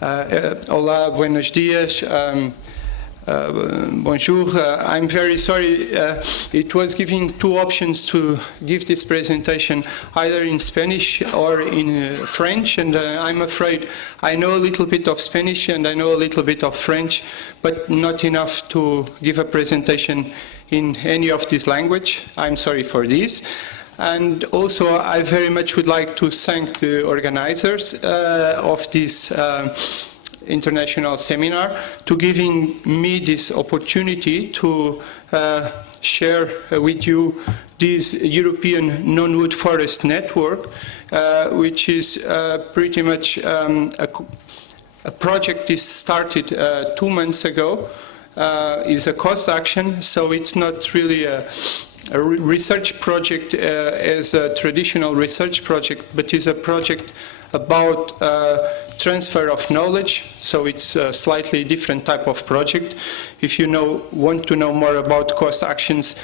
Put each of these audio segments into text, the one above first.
Hola, buenos dias. Bonjour. I'm very sorry. It was giving two options to give this presentation, either in Spanish or in French, and I'm afraid I know a little bit of Spanish and I know a little bit of French, but not enough to give a presentation in any of this language. I'm sorry for this. And also, I very much would like to thank the organizers of this international seminar to giving me this opportunity to share with you this European non-wood forest network, which is pretty much a project is started 2 months ago. Is a cost action, so it's not really a research project as a traditional research project, but is a project about transfer of knowledge, so it's a slightly different type of project. If you want to know more about cost actions,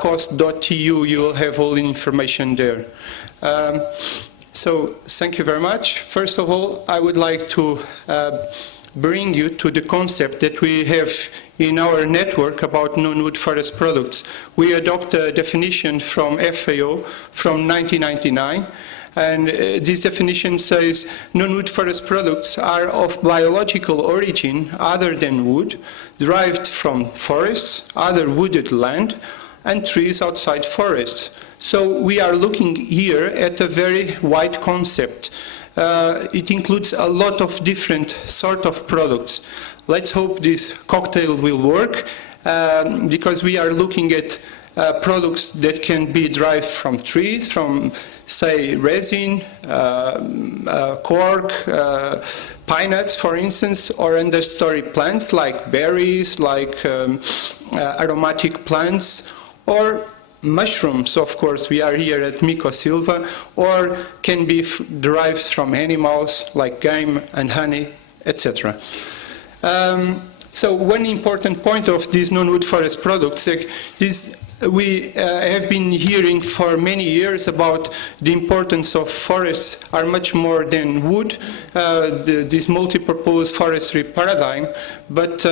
cost.eu, you will have all the information there. So thank you very much. First of all, I would like to bring you to the concept that we have in our network about non-wood forest products. We adopt a definition from FAO from 1999, and this definition says non-wood forest products are of biological origin other than wood, derived from forests, other wooded land, and trees outside forests. So we are looking here at a very wide concept. It includes a lot of different sort of products. Let's hope this cocktail will work, because we are looking at products that can be derived from trees, from, say, resin, cork, pine nuts, for instance, or understory plants like berries, like aromatic plants, or mushrooms, of course, we are here at Mycosilva, or can be derived from animals like game and honey, etc. So one important point of these non-wood forest products is we have been hearing for many years about the importance of forests are much more than wood, this multi-purpose forestry paradigm, but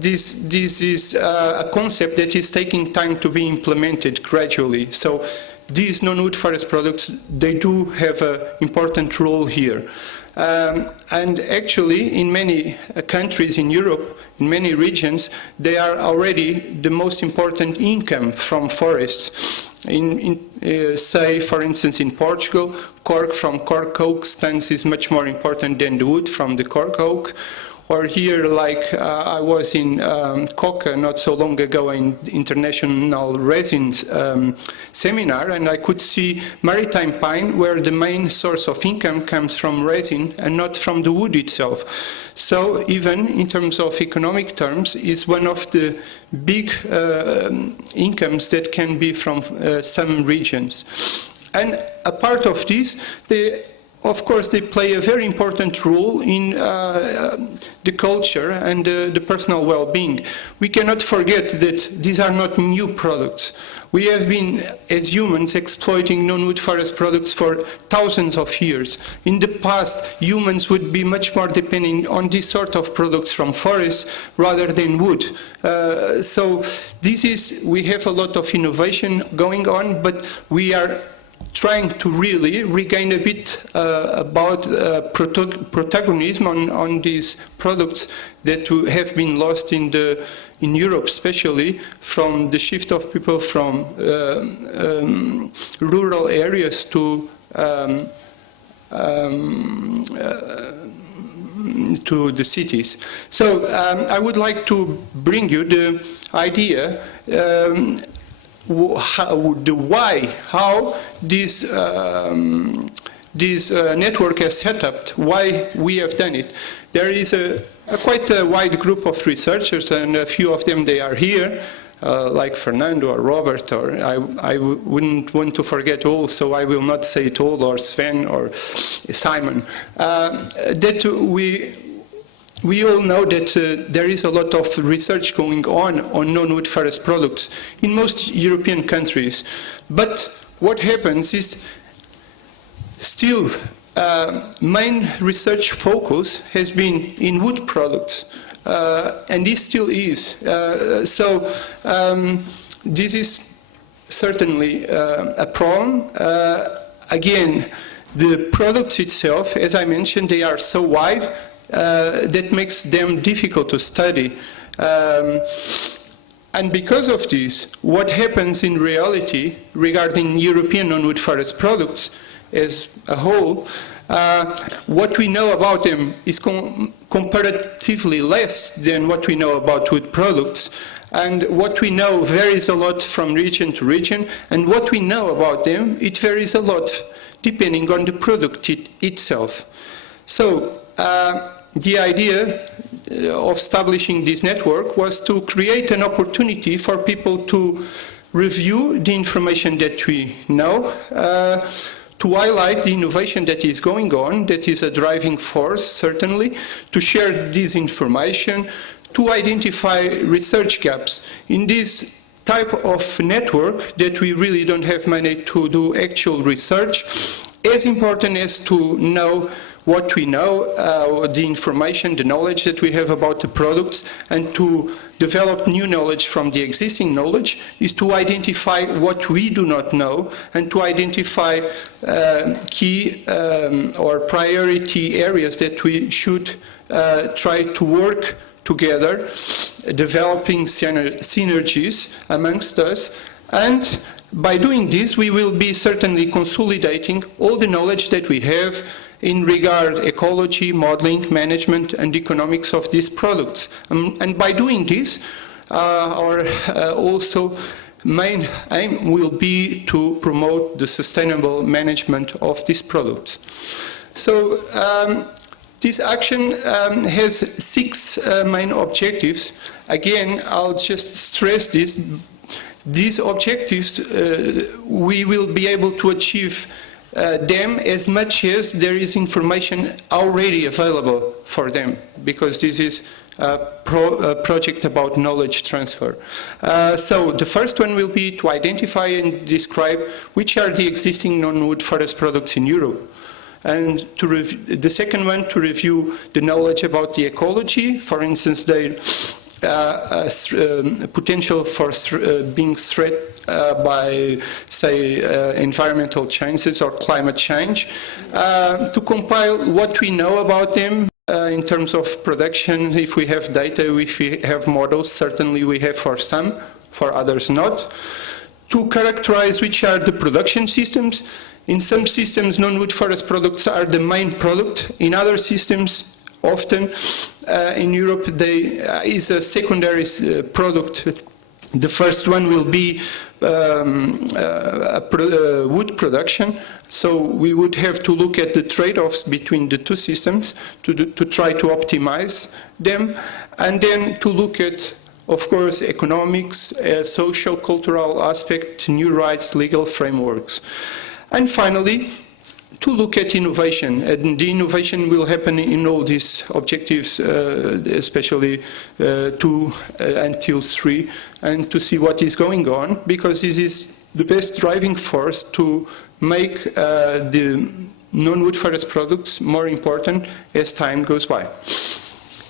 this is a concept that is taking time to be implemented gradually. So these non-wood forest products, they do have an important role here. And actually, in many countries in Europe, in many regions, they are already the most important income from forests. Say, for instance, in Portugal, cork from cork oak stands is much more important than the wood from the cork oak. Or here, like I was in Coca not so long ago in International Resin Seminar, and I could see maritime pine where the main source of income comes from resin and not from the wood itself. So even in terms of economic terms, is one of the big incomes that can be from some regions. And a part of this, of course, they play a very important role in the culture and the personal well-being. We cannot forget that these are not new products. We have been, as humans, exploiting non-wood forest products for thousands of years. In the past, humans would be much more depending on this sort of products from forests rather than wood. So we have a lot of innovation going on, but we are trying to really regain a bit about protagonism on these products that have been lost in Europe, especially from the shift of people from rural areas to the cities. So I would like to bring you the idea how this network is set up, why we have done it. There is quite a wide group of researchers, and a few of them, they are here, like Fernando or Robert, or I wouldn't want to forget all, so I will not say it all, or Sven or Simon. We all know that there is a lot of research going on non-wood forest products in most European countries. But what happens is still main research focus has been in wood products, and this still is. This is certainly a problem. Again, the products itself, as I mentioned, they are so wide that makes them difficult to study. And because of this, what happens in reality regarding European non-wood forest products as a whole, what we know about them is comparatively less than what we know about wood products. And what we know varies a lot from region to region, and what we know about them, it varies a lot depending on the product itself. So the idea of establishing this network was to create an opportunity for people to review the information that we know, to highlight the innovation that is going on, that is a driving force, certainly, to share this information, to identify research gaps. In this type of network that we really don't have money to do actual research, as important as to know what we know, the information, the knowledge that we have about the products, and to develop new knowledge from the existing knowledge, is to identify what we do not know and to identify key or priority areas that we should try to work together, developing synergies amongst us. And by doing this, we will be certainly consolidating all the knowledge that we have in regard ecology, modeling, management, and economics of these products. And by doing this, our also main aim will be to promote the sustainable management of these products. So this action has 6 main objectives. Again, I'll just stress this. These objectives, we will be able to achieve them as much as there is information already available for them, because this is a project about knowledge transfer. So the first one will be to identify and describe which are the existing non-wood forest products in Europe. And the second one, to review the knowledge about the ecology, for instance, their potential for being threatened by, say, environmental changes or climate change, to compile what we know about them in terms of production, if we have data, if we have models, certainly we have for some, for others not. To characterize which are the production systems. In some systems, non-wood forest products are the main product. In other systems, often in Europe, there is a secondary product. The first one will be wood production. So we would have to look at the trade-offs between the two systems to try to optimize them, and then to look at, of course, economics, social, cultural aspects, new rights, legal frameworks. And finally, to look at innovation. And the innovation will happen in all these objectives, especially 2 until 3, and to see what is going on, because this is the best driving force to make the non-wood forest products more important as time goes by.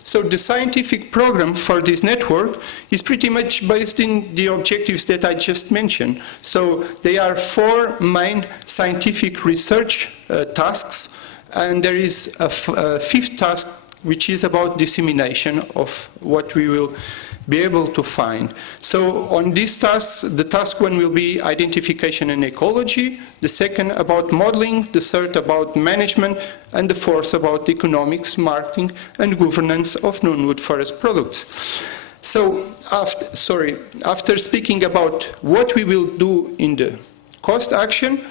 So the scientific program for this network is pretty much based in the objectives that I just mentioned. So there are 4 main scientific research tasks, and there is a 5th task, which is about dissemination of what we will be able to find. So on these tasks, the task 1 will be identification and ecology, the second about modeling, the third about management, and the 4th about economics, marketing, and governance of non-wood forest products. So after speaking about what we will do in the cost action,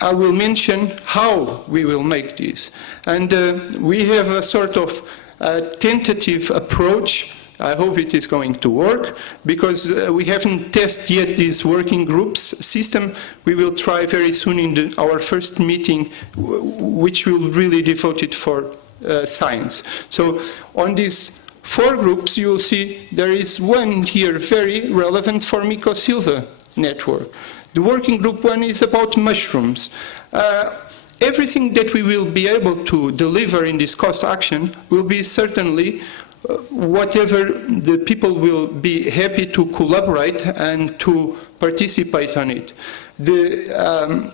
I will mention how we will make this. And we have a sort of tentative approach. I hope it is going to work, because we haven't tested yet this working groups system. We will try very soon in our first meeting, which will really devote it for science. So on these 4 groups, you will see there is one here very relevant for Myco-Silva network. The working group 1 is about mushrooms. everything that we will be able to deliver in this cost action will be certainly whatever the people will be happy to collaborate and to participate on it.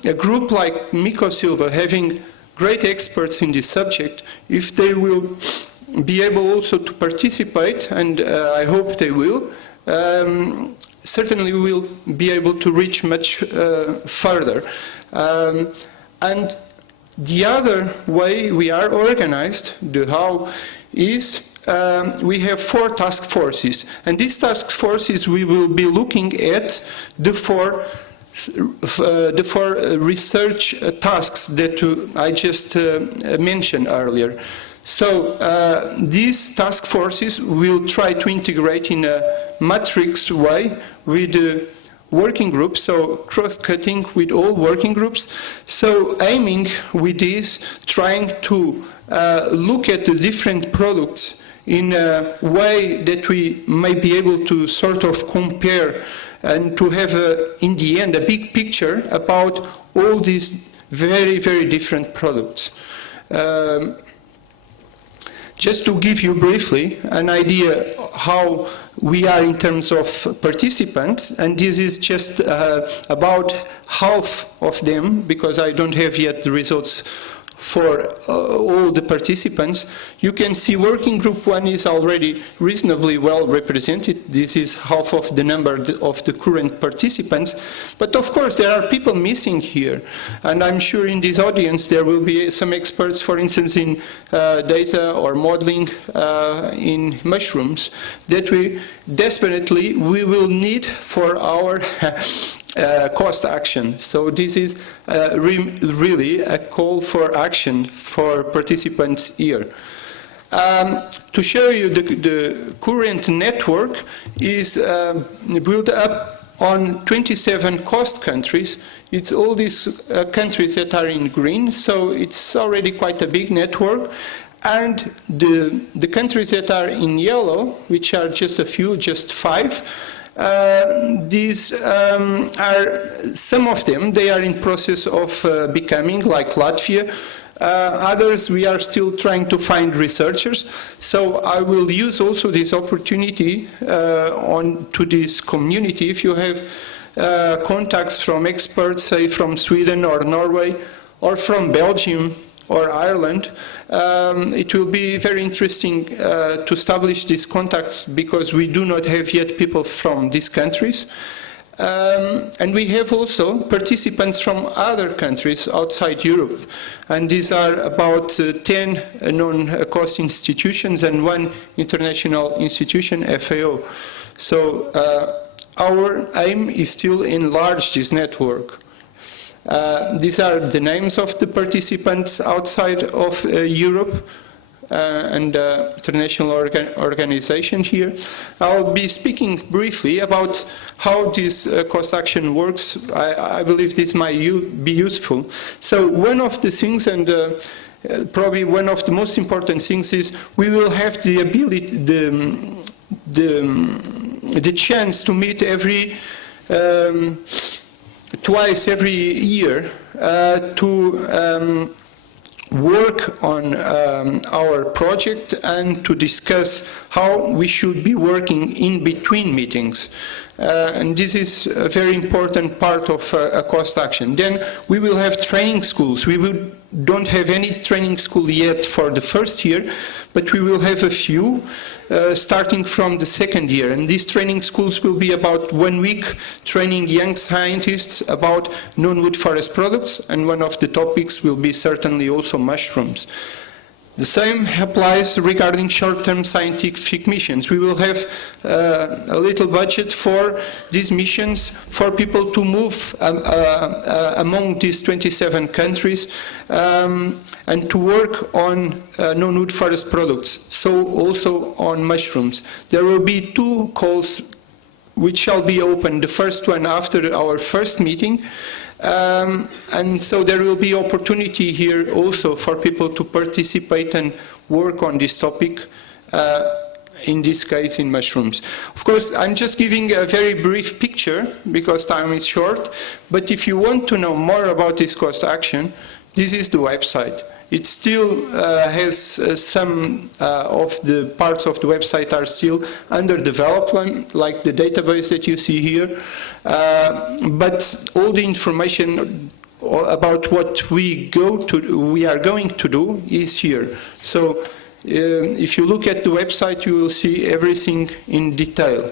A group like Miko Silva, having great experts in this subject, if they will be able also to participate, and I hope they will, certainly we will be able to reach much further. And the other way we are organized, the how, is we have 4 task forces. And these task forces we will be looking at the four research tasks that I just mentioned earlier. So these task forces will try to integrate in a matrix way with the working groups, so cross-cutting with all working groups. So aiming with this, trying to look at the different products in a way that we may be able to sort of compare and to have, in the end, a big picture about all these very, very different products. Just to give you briefly an idea how we are in terms of participants, and this is just about half of them, because I don't have yet the results for all the participants. You can see working group 1 is already reasonably well represented. This is half of the number of the current participants. But of course there are people missing here, and I'm sure in this audience there will be some experts, for instance in data or modeling in mushrooms, that we desperately will need for our cost action. So this is really a call for action for participants here. To show you the current network is built up on 27 cost countries. It's all these countries that are in green, so it's already quite a big network. And the countries that are in yellow, which are just a few, just 5, these are, some of them, they are in process of becoming, like Latvia. Others, we are still trying to find researchers. So I will use also this opportunity to this community. If you have contacts from experts, say from Sweden or Norway, or from Belgium or Ireland, it will be very interesting to establish these contacts, because we do not have yet people from these countries. And we have also participants from other countries outside Europe. And these are about 10 non-cost institutions and 1 international institution, FAO. So our aim is still enlarge this network. These are the names of the participants outside of Europe and international organization here. I'll be speaking briefly about how this cost action works. I believe this might be useful. So one of the things, and probably one of the most important things, is we will have the ability, the chance to meet twice every year to work on our project and to discuss how we should be working in between meetings. And this is a very important part of a cost action. Then we will have training schools. We don't have any training school yet for the first year, but we will have a few starting from the second year. And these training schools will be about 1 week training young scientists about non-wood forest products, and one of the topics will be certainly also mushrooms. The same applies regarding short-term scientific missions. We will have a little budget for these missions for people to move among these 27 countries and to work on non-wood forest products, so also on mushrooms. There will be 2 calls which shall be open, the first one after our first meeting. And so there will be opportunity here also for people to participate and work on this topic, in this case in mushrooms. Of course, I'm just giving a very brief picture because time is short, but if you want to know more about this cost action, This is the website. It still has some of the parts of the website are still under development, like the database that you see here. But all the information about what we are going to do is here. So if you look at the website, you will see everything in detail.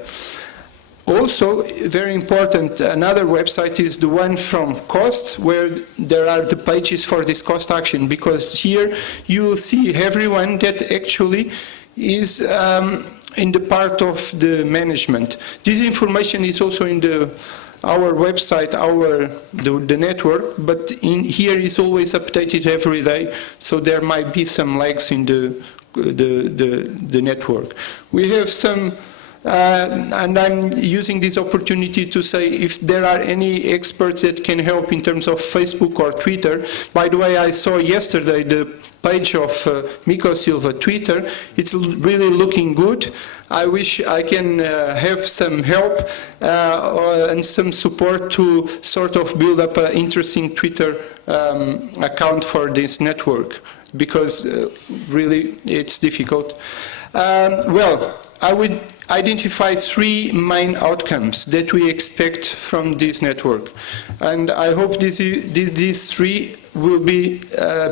Also, very important, another website is the one from costs, where there are the pages for this cost action, because here you will see everyone that actually is in the part of the management. This information is also in our website, the network, but in here is always updated every day, so there might be some lags in the network. We have some and I'm using this opportunity to say, if there are any experts that can help in terms of Facebook or Twitter. By the way, I saw yesterday the page of Mico Silva Twitter. It's really looking good. I wish I can have some help and some support to sort of build up an interesting Twitter account for this network, because really it's difficult. Well, I would identify three main outcomes that we expect from this network. And I hope these three will be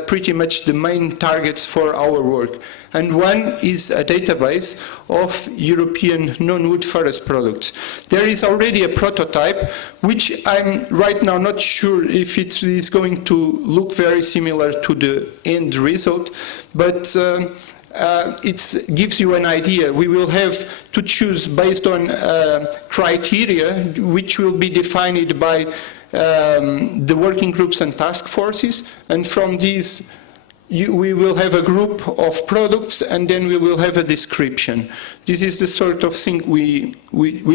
pretty much the main targets for our work. And one is a database of European non-wood forest products. There is already a prototype, which I'm right now not sure if it is going to look very similar to the end result, but it gives you an idea. We will have to choose based on criteria which will be defined by the working groups and task forces, and from these we will have a group of products, and then we will have a description. This is the sort of thing we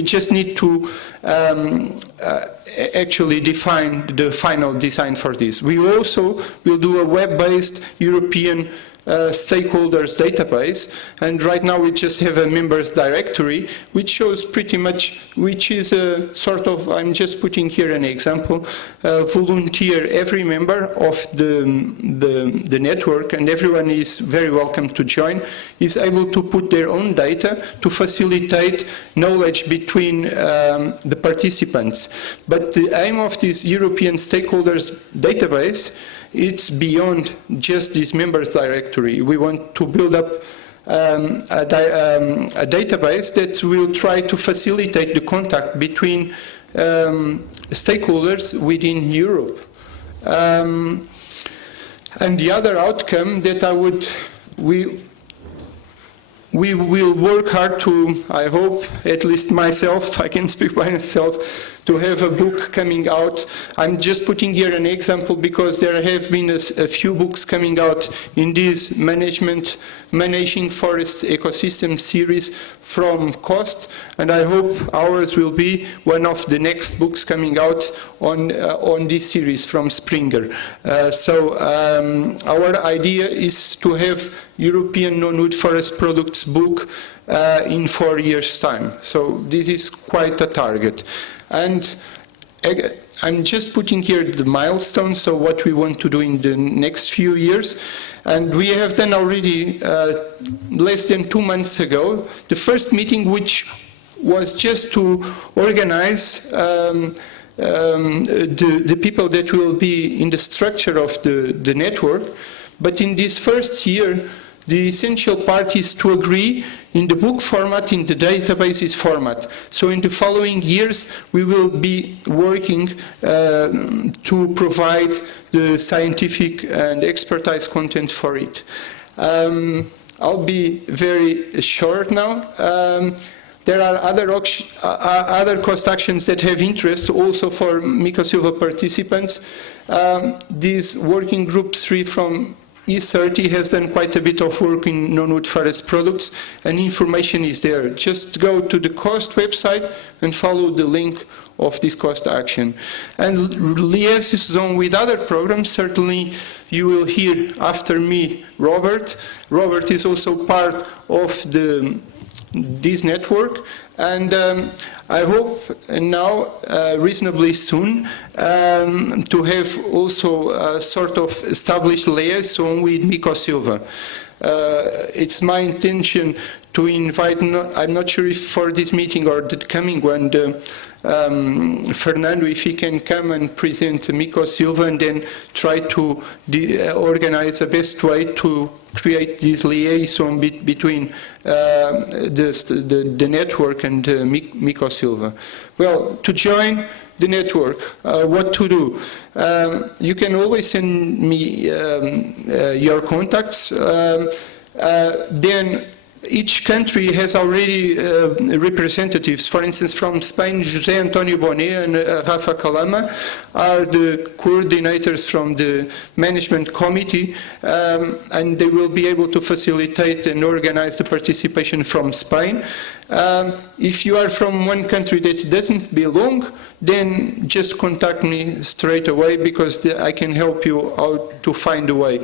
just need to actually define the final design for this. We also will do a web-based European stakeholders database, and right now we just have a members directory which shows pretty much, which is a sort of, I'm just putting here an example, volunteer. Every member of the network, and everyone is very welcome to join, is able to put their own data to facilitate knowledge between the participants. But the aim of this European stakeholders database, it's beyond just this members directory. We want to build up a database that will try to facilitate the contact between stakeholders within Europe. And the other outcome that we will work hard to, I hope, at least myself, I can speak by myself, to have a book coming out. I'm just putting here an example because there have been a few books coming out in this Managing Forest Ecosystem series from Cost, and I hope ours will be one of the next books coming out on this series from Springer. So our idea is to have European non-wood forest products book in 4 years' time. So this is quite a target. And I'm just putting here the milestones, so what we want to do in the next few years. And we have done already, less than 2 months ago, the first meeting, which was just to organize the people that will be in the structure of the network. But in this first year, the essential part is to agree in the book format, in the databases format. So in the following years, we will be working to provide the scientific and expertise content for it. I'll be very short now. There are other cost actions that have interest also for Mico Silva participants. This working group 3 from E30 has done quite a bit of work in non-wood forest products, and information is there. Just go to the cost website and follow the link of this cost action. And liaison with other programs, certainly you will hear after me Robert. Robert is also part of the this network, and I hope now, reasonably soon, to have also a sort of established liaison with Mico Silva. It's my intention to invite, I'm not sure if for this meeting or the coming one, Fernando, if he can come and present Mico Silva, and then try to organize the best way to create this liaison between the network and Mico Silva. Well, to join the network, what to do? You can always send me your contacts. Then each country has already representatives. For instance, from Spain, José Antonio Bonet and Rafa Calama are the coordinators from the management committee, and they will be able to facilitate and organize the participation from Spain. If you are from one country that doesn't belong, then just contact me straight away, because I can help you out to find a way,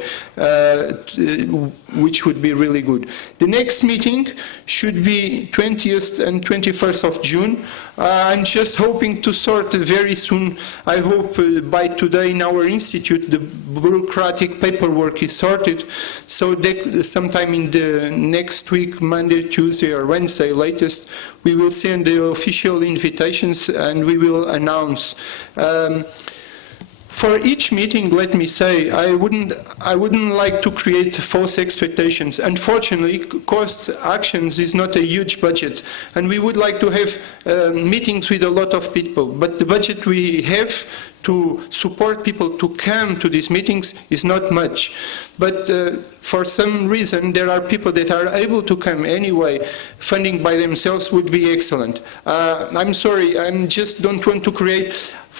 which would be really good. The next meeting should be 20th and 21st of June. I'm just hoping to sort very soon, I hope by today in our institute, the bureaucratic paperwork is sorted, so that sometime in the next week, Monday, Tuesday or Wednesday latest, we will send the official invitations and we will announce. For each meeting, let me say, I wouldn't like to create false expectations. Unfortunately, cost actions is not a huge budget, and we would like to have meetings with a lot of people. But the budget we have to support people to come to these meetings is not much. But for some reason, there are people that are able to come anyway. Funding by themselves would be excellent. I'm sorry, I just don't want to create.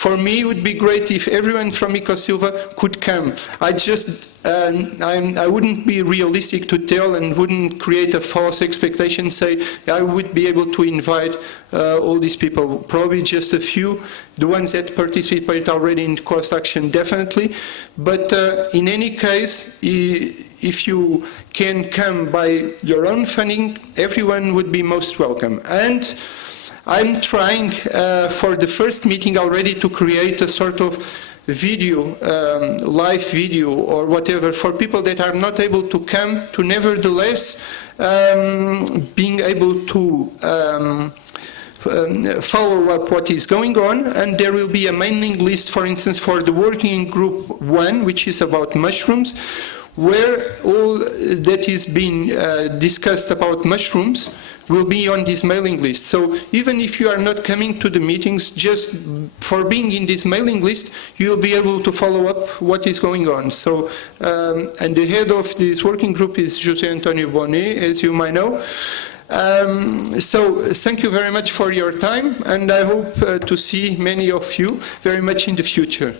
For me, it would be great if everyone from Mico Silva could come. I wouldn't be realistic to tell and wouldn't create a false expectation, say I would be able to invite all these people. Probably just a few, the ones that participate already in cost action, definitely. But in any case, if you can come by your own funding, everyone would be most welcome. And I'm trying for the first meeting already to create a sort of video, live video or whatever, for people that are not able to come, to nevertheless being able to follow up what is going on. And there will be a mailing list, for instance, for the working group 1, which is about mushrooms, where all that is being discussed about mushrooms will be on this mailing list. So even if you are not coming to the meetings, just for being in this mailing list, you will be able to follow up what is going on. So, and the head of this working group is José Antonio Bonet, as you might know. So thank you very much for your time, and I hope to see many of you very much in the future.